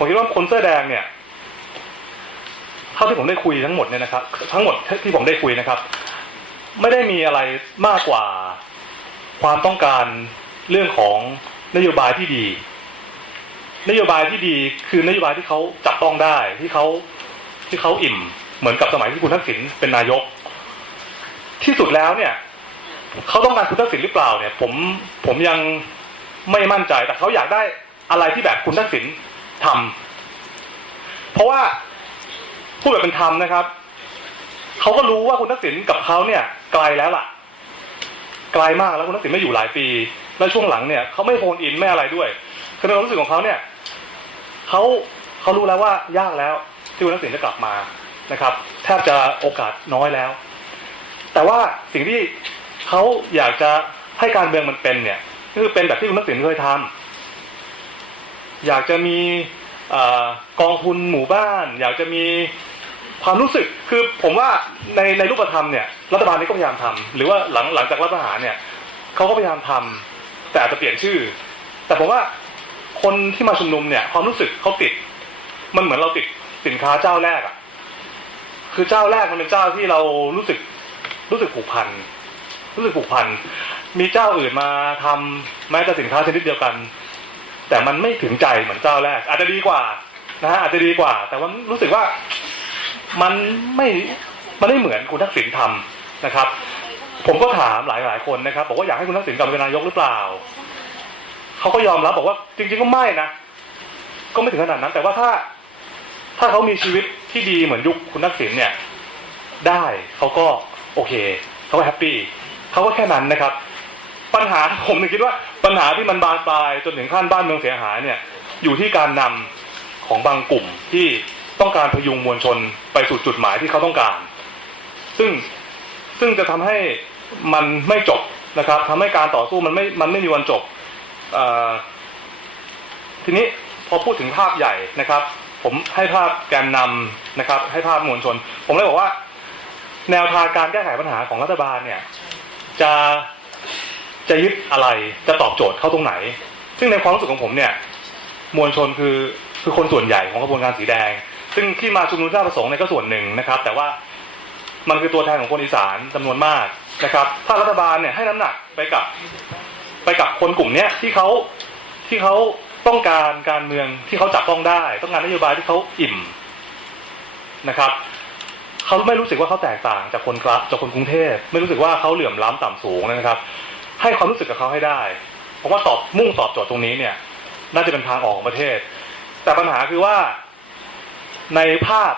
ผมคิดว่าคนเสื้อแดงเนี่ยเท่าที่ผมได้คุยทั้งหมดเนี่ยนะครับ ทั้งหมดที่ผมได้คุยนะครับ ไม่ได้มีอะไรมากกว่าความต้องการเรื่องของนโยบายที่ดี นโยบายที่ดีคือนโยบายที่เขาจับต้องได้ที่เขาที่เขาอิ่ม เหมือนกับสมัยที่คุณทักษิณเป็นนายก ที่สุดแล้วเนี่ยเขาต้องการคุณทักษิณหรือเปล่าเนี่ย ผมผมยังไม่มั่นใจแต่เขาอยากได้อะไรที่แบบคุณทักษิณ ทำเพราะว่าพูดแบบเป็นธรรมนะครับเขาก็รู้ว่าคุณทักษิณกับเขาเนี่ยไกลแล้วล่ะ ไกลมากแล้วคุณทักษิณไม่อยู่หลายปี แล้วช่วงหลังเนี่ยเขาไม่โฟนอินไม่อะไรด้วยคือในความรู้สึกของเขาเนี่ยเขาเขารู้แล้วว่ายากแล้วที่คุณทักษิณจะกลับมานะครับแทบจะโอกาสน้อยแล้ว แต่ว่าสิ่งที่เขาอยากจะให้การเมืองมันเป็นเนี่ยก็คือเป็นแบบที่คุณทักษิณเคยทำ อยากจะมีอกองทุนหมู่บ้าน อยากจะมีความรู้สึกคือผมว่าในในรูปธรรมเนี่ยรัฐบาลนี้ก็พยายามทำหรือว่าหลังหลังจากรัฐประหารเนี่ยเขาก็พยายามทำแต่อาจจะเปลี่ยนชื่อ แต่ผมว่าคนที่มาชุมนุมเนี่ย ความรู้สึกเขาติด มันเหมือนเราติดสินค้าเจ้าแรกอะคือเจ้าแรกมันเป็นเจ้าที่เรารู้สึกรู้สึกผูกพันรู้สึกผูกพันมีเจ้าอื่นมาทำแม้แต่สินค้าชนิดเดียวกัน แต่มันไม่ถึงใจเหมือนเจ้าแรก อาจจะดีกว่านะฮะอาจจะดีกว่า แต่ว่ารู้สึกว่ามันไม่มันไม่เหมือนคุณทักษิณทำนะครับ ผมก็ถามหลายหลายคนนะครับ บอกว่าอยากให้คุณทักษิณกลับมาเป็นนายกหรือเปล่าเขาก็ยอมรับบอกว่า จริง ๆ ก็ไม่นะก็ไม่ถึงขนาดนั้น แต่ว่าถ้าถ้าเขามีชีวิตที่ดีเหมือนยุคคุณทักษิณเนี่ย ได้เขาก็โอเคเขาก็แฮปปี้เขาก็แค่นั้นนะครับ ปัญหาผมนึกคิดว่าปัญหาที่มันบานปลายจนถึงขั้นบ้านเมืองเสียหายเนี่ยอยู่ที่การนำของบางกลุ่มที่ต้องการพยุงมวลชนไปสู่จุดหมายที่เขาต้องการ ซึ่งซึ่งจะทำให้มันไม่จบนะครับทำให้การต่อสู้มันไม่มันไม่มีวันจบทีนี้พอพูดถึงภาพใหญ่นะครับ ผมให้ภาพแกนนำนะครับ ให้ภาพมวลชน ผมเลยบอกว่า แนวทางการแก้ไขปัญหาของรัฐบาลเนี่ย จะ จะยึดอะไรจะตอบโจทย์เข้าตรงไหน ซึ่งในความรู้สึกของผมเนี่ยมวลชนคือคือคนส่วนใหญ่ของกระบวนการสีแดง ซึ่งที่มาชุมนุมราประสงค์เนี่ยก็ส่วนหนึ่งนะครับ แต่ว่ามันคือตัวแทนของคนอีสานจำนวนมากนะครับ ถ้ารัฐบาลเนี่ยให้น้ำหนักไปกับไปกับคนกลุ่มเนี้ยที่เขาที่เขาต้องการการเมืองที่เขาจับต้องได้ ต้องการนโยบายที่เขาอิ่มนะครับเขาไม่รู้สึกว่าเขาแตกต่างจากคนกราจากคนกรุงเทพไม่รู้สึกว่าเขาเหลื่อมล้ำต่ำสูงนะครับ ให้ความรู้สึกกับเขาให้ได้ผมว่าตอบมุ่งตอบโจทย์ตรงนี้เนี่ย น่าจะเป็นทางออกของประเทศ แต่ปัญหาคือว่า ในภาพ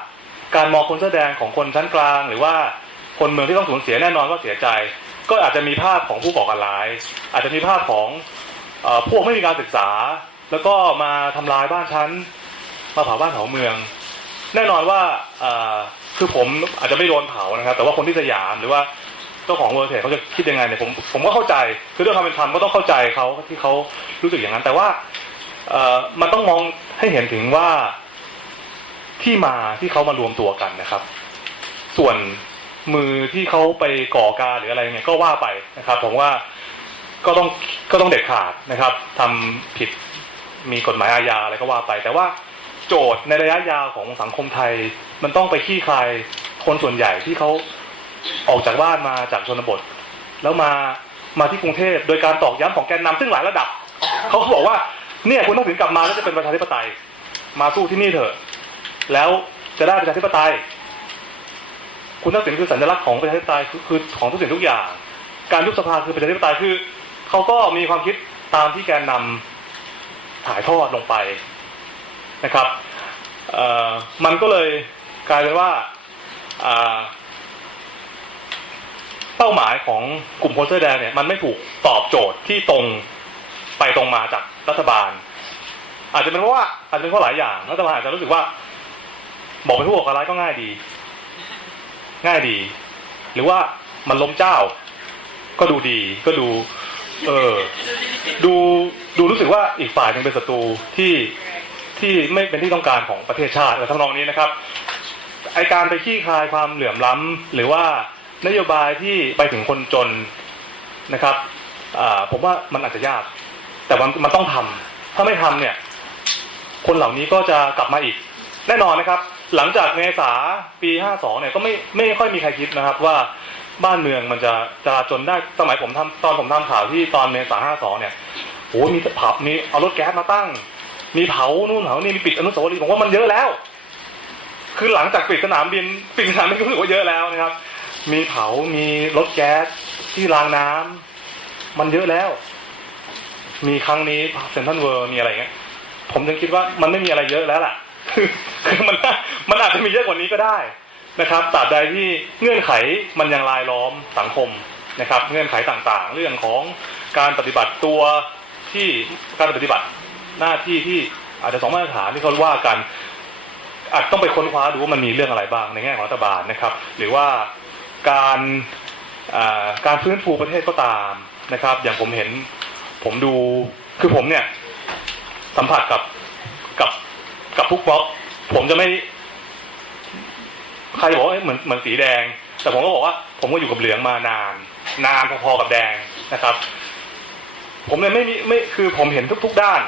การมองคนเสื้อแดงของคนชั้นกลาง หรือว่าคนเมืองที่ต้องสูญเสียแน่นอนก็เสียใจ ก็อาจจะมีภาพของผู้ก่อการร้าย อาจจะมีภาพของอพวกไม่มีการศึกษา แล้วก็มาทำลายบ้านชั้นมาเผาบ้านเผาเมือง แน่นอนว่าคือผมอาจจะไม่โดนเผานะครับ แต่ว่าคนที่สยามหรือว่า จ้าของเวอร์เทเขาจะคิดยังไงเนี่ยผมผมก็เข้าใจ คือเรื่องความเป็นธรรมก็ต้องเข้าใจเขาที่เขารู้สึกอย่างนั้น แต่ว่าเอ่อมันต้องมองให้เห็นถึงว่าที่มาที่เขามารวมตัวกันนะครับ ส่วนมือที่เขาไปก่อการหรืออะไรเนี่ยก็ว่าไปนะครับ ผมว่าก็ต้องก็ต้องเด็ดขาดนะครับทำผิดมีกฎหมายอาญาอะไรก็ว่าไป แต่ว่าโจทย์ในระยะยาวของสังคมไทย มันต้องไปขี้คายคนส่วนใหญ่ที่เขา ออกจากบ้านมาจากชนบท แล้วมามาที่กรุงเทพโดยการตอกย้ำของแกนนำซึ่งหลายระดับเขาก็บอกว่าเนี่ยคุณต้องถึงกลับมาแล้วจะเป็นประชาธิปไตย มาสู้ที่นี่เถอะ แล้วจะได้ประชาธิปไตย คุณทักษิณคือสัญลักษณ์ของประชาธิปไตยคือของทุกสิ่งทุกอย่าง การยุบสภาคือประชาธิปไตยคือเขาก็มีความคิดตามที่แกนนำถ่ายทอดลงไปนะครับมันก็เลยกลายเป็นว่า เป้าหมายของกลุ่มคนเสื้อแดงเนี่ยมันไม่ถูกตอบโจทย์ที่ตรงไปตรงมาจากรัฐบาล อาจจะเป็นเพราะว่าอาจจะเป็นเพราะหลายอย่างรัฐบาลอาจจะรู้สึกว่า บอกเป็นผู้ก่อการร้ายก็ง่ายดี ง่ายดี หรือว่ามันล้มเจ้า ก็ดูดีก็ดู เออ ดูดูรู้สึกว่าอีกฝ่ายหนึงเป็นศัตรูที่ที่ไม่เป็นที่ต้องการของประเทศชาติอะไรทำนองนี้นะครับไอการไปขี้คายความเหลื่อมล้ำหรือว่า นโยบายที่ไปถึงคนจนนะครับผมว่ามันอาจจะยาก แต่มันมันต้องทำถ้าไม่ทำเนี่ย คนเหล่านี้ก็จะกลับมาอีก แน่นอนนะครับ หลังจากเมษาปี 52 เนี่ยก็ไม่ไม่ค่อยมีใครคิดนะครับว่าบ้านเมืองมันจะจราจนได้สมัยผมทำตอนผมทำข่าวที่ตอนเมษา 52 เนี่ยโอ้มีผับมีเอารถแก๊สมาตั้ง มีเผานู่นเผานี่มีปิดอนุสาวรีย์ผมว่ามันเยอะแล้ว คือหลังจากปิดสนามบินปิดสนามบินก็รู้สึกว่าเยอะแล้วนะครับ มีเผา มีรถแก๊สที่รางน้ำมันเยอะแล้ว มีครั้งนี้เซนทันเวิร์มีอะไรเงี้ย ผมยังคิดว่ามันไม่มีอะไรเยอะแล้วล่ะ คือมันมันอาจจะมีเยอะกว่านี้ก็ได้นะครับตราบใดที่เงื่อนไขมันยังลายล้อมสังคมนะครับ เงื่อนไขต่างๆ เรื่องของการปฏิบัติตัวที่การปฏิบัติหน้าที่ที่อาจจะสองมาตรฐานที่เขาว่ากันอาจต้องไปค้นคว้าดูว่ามันมีเรื่องอะไรบ้างในแง่ของรัฐบาลนะครับ หรือว่า การการฟื้นฟูประเทศก็ตามนะครับ อย่างผมเห็นผมดูคือผมเนี่ยสัมผัสกับกับกับทุกบล็อกผมจะไม่ ใครบอกว่าเอ้ยเหมือนเหมือนสีแดง แต่ผมก็บอกว่าผมก็อยู่กับเหลืองมานาน นานพอๆกับแดงนะครับ ผมเลยไม่มีไม่คือผมเห็นทุก ๆ ด้าน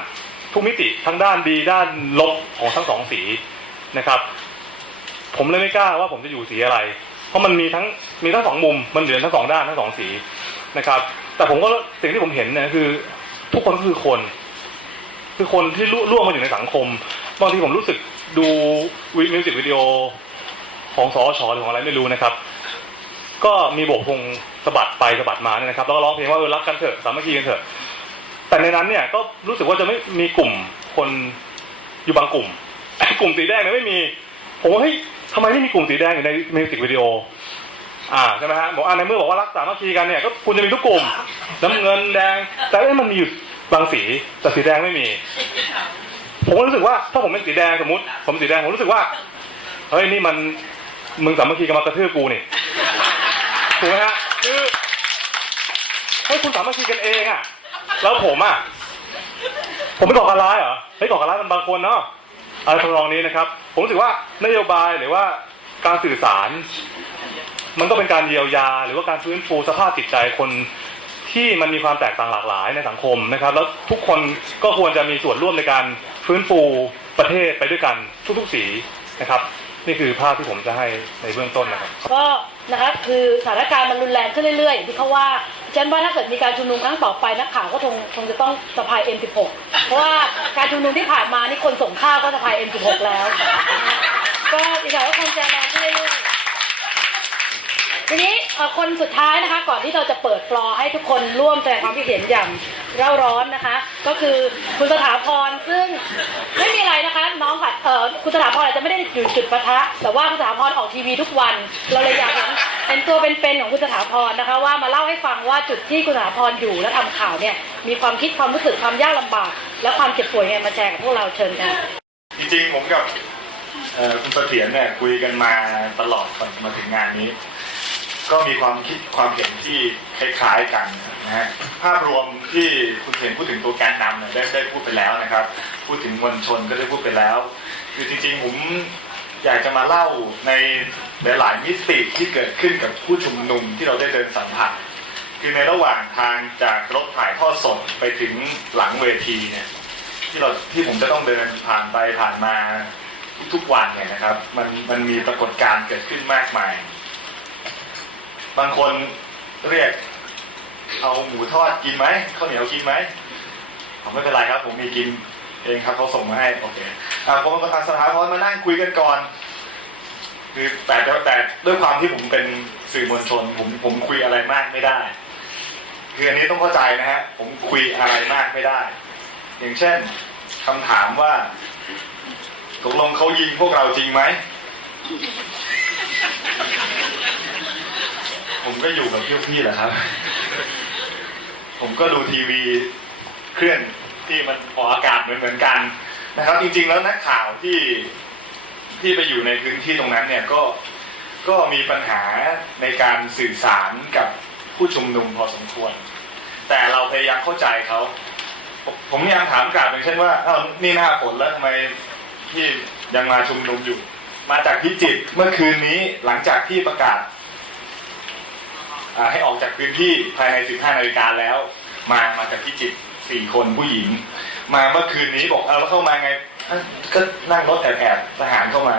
ทุกมิติทั้งด้านดีด้านลบของทั้งสองสีนะครับ ผมเลยไม่กล้าว่าผมจะอยู่สีอะไร เพราะมันมีทั้งมีทั้งสองมุมมันเหลือทั้งสองด้านทั้งสองสีนะครับ แต่ผมก็สิ่งที่ผมเห็นเนี่ยคือ ทุกคนก็คือคน คือคนที่ร่วร่วมมาอยู่ในสังคมบางทีผมรู้สึกดูวิมิวสิกวิดีโอของสอชหรือของอะไรไม่รู้นะครับ ก็มีโบกพงสะบัดไปสะบัดมาเนี่ยนะครับ แล้วก็ร้องเพลงว่าเออรักกันเถอะสามัคคีกันเถอะแต่ในนั้นเนี่ยก็รู้สึกว่าจะไม่มีกลุ่มคนอยู่บางกลุ่มไอ้กลุ่มสีแดงเนี่ยไม่มี ผมว่าเฮ้ย ทำไมไม่มีกลุ่มสีแดงอยู่ในมิวสิกวิดีโอ อ่าใช่ไหมฮะบอกอ่าในเมื่อบอกว่ารักสามัคคีกันเนี่ยก็คุณจะมีทุกกลุ่มน้ำเงินแดง แต่เอ้มันมีอยู่บางสีแต่สีแดงไม่มี ผมก็รู้สึกว่าถ้าผมเป็นสีแดงสมมติ ผมสีแดงผมรู้สึกว่าเฮ้ยนี่มันมึงสามัคคีกันมากระทืบกูนี่ถูกไหมฮะคือให้คุณสามัคคีกันเองอะ แล้วผมอะผมไม่ก่อการร้ายเหรอไม่ก่อการร้ายมันบางคนเนาะ อะไรทำนองนี้นะครับ ผมรู้สึกว่านโยบายหรือว่าการสื่อสาร มันก็เป็นการเยียวยา หรือว่าการฟื้นฟูสภาพจิตใจคนที่มันมีความแตกต่างหลากหลายในสังคมนะครับ แล้วทุกคนก็ควรจะมีส่วนร่วมในการฟื้นฟูประเทศไปด้วยกันทุกๆสีนะครับ นี่คือภาพที่ผมจะให้ในเบื้องต้นนะครับ ก็นะคะคือสถานการณ์มันรุนแรงขึ้นเรื่อยๆอย่างที่เขาว่าฉันว่าถ้าเกิดมีการชุมนุมครั้งต่อไปนักข่าวก็คงคงจะต้องสะพาย M16 เพราะว่าการชุมนุมที่ผ่านมานี่คนส่งข้าวก็สะพาย M16 แล้ว ก็อีกอย่างก็คงจะแรงขึ้นเรื่อยๆ ทีนี้คนสุดท้ายนะคะก่อนที่เราจะเปิดฟลอให้ทุกคนร่วมแสดงความคิดเห็นอย่างเร่าร้อนนะคะ ก็คือคุณสถาพรซึ่งไม่มีอะไรนะคะ น้องค่ะเอ่อคุณสถาพรอาจจะไม่ได้อยู่จุดประทะ แต่ว่าคุณสถาพรออกทีวีทุกวัน เราเลยอยากเห็นเป็นตัวเป็นๆของคุณสถาพรนะคะ ว่ามาเล่าให้ฟังว่าจุดที่คุณสถาพรอยู่และทำข่าวเนี่ยมีความคิดความรู้สึกความยากลำบาก และความเจ็บป่วยไงมาแชร์กับพวกเราเชิญค่ะจริงๆผมกับคุณเสถียรเนี่ยคุยกันมาตลอดก่อนมาถึงงานนี้ ก็มีความคิดความเห็นที่คล้ายๆกันนะฮะภาพรวมที่คุณเห็นพูดถึงตัวแกนนำเนี่ยได้ได้พูดไปแล้วนะครับ พูดถึงมวลชนก็ได้พูดไปแล้ว คือจริงๆผมอยากจะมาเล่าในหลายๆมิติที่เกิดขึ้นกับผู้ชุมนุมที่เราได้เดินสัมผัสคือในระหว่างทางจากรถถ่ายทอดสดไปถึงหลังเวทีเนี่ยที่เราที่ผมจะต้องเดินผ่านไปผ่านมาทุกวันเนี่ยนะครับ มันมันมีปรากฏการณ์เกิดขึ้นมากมาย บางคนเรียกเอาหมูทอดกินไหมข้าวเหนียวกินไหมผมไม่เป็นไรครับ ผมมีกินเองครับเขาส่งมาให้โอเคอ่าผมประธานสถาพรมานั่งคุยกันก่อน คือแต่แต่แต่ด้วยความที่ผมเป็นสื่อมวลชน ผมผมคุยอะไรมากไม่ได้คืออันนี้ต้องเข้าใจนะฮะผมคุยอะไรมากไม่ได้ อย่างเช่นคำถามว่าตกลงเขายิงพวกเราจริงไหม ผมก็อยู่กับพี่พี่แหละครับ ผมก็ดูทีวีเคลื่อนที่มันออกอากาศเหมือนเหมือนกันนะครับ จริง ๆ แล้วนักข่าวที่ที่ไปอยู่ในพื้นที่ตรงนั้นเนี่ยก็ก็มีปัญหาในการสื่อสารกับผู้ชุมนุมพอสมควร แต่เราพยายามเข้าใจเขา ผมพยายามถามกลับอย่างเช่นว่าอ้านี่หน้าฝนแล้วทำไมที่ยังมาชุมนุมอยู่ มาจากพิจิตรเมื่อคืนนี้หลังจากที่ประกาศ ให้ออกจากพื้นที่ภายใน 15 นาฬิกาแล้ว มามาจากพิจิตรสี่คนผู้หญิง มาเมื่อคืนนี้บอกเอาแล้วเข้ามาไงก็นั่งรถแอบแอบๆทหารเข้ามา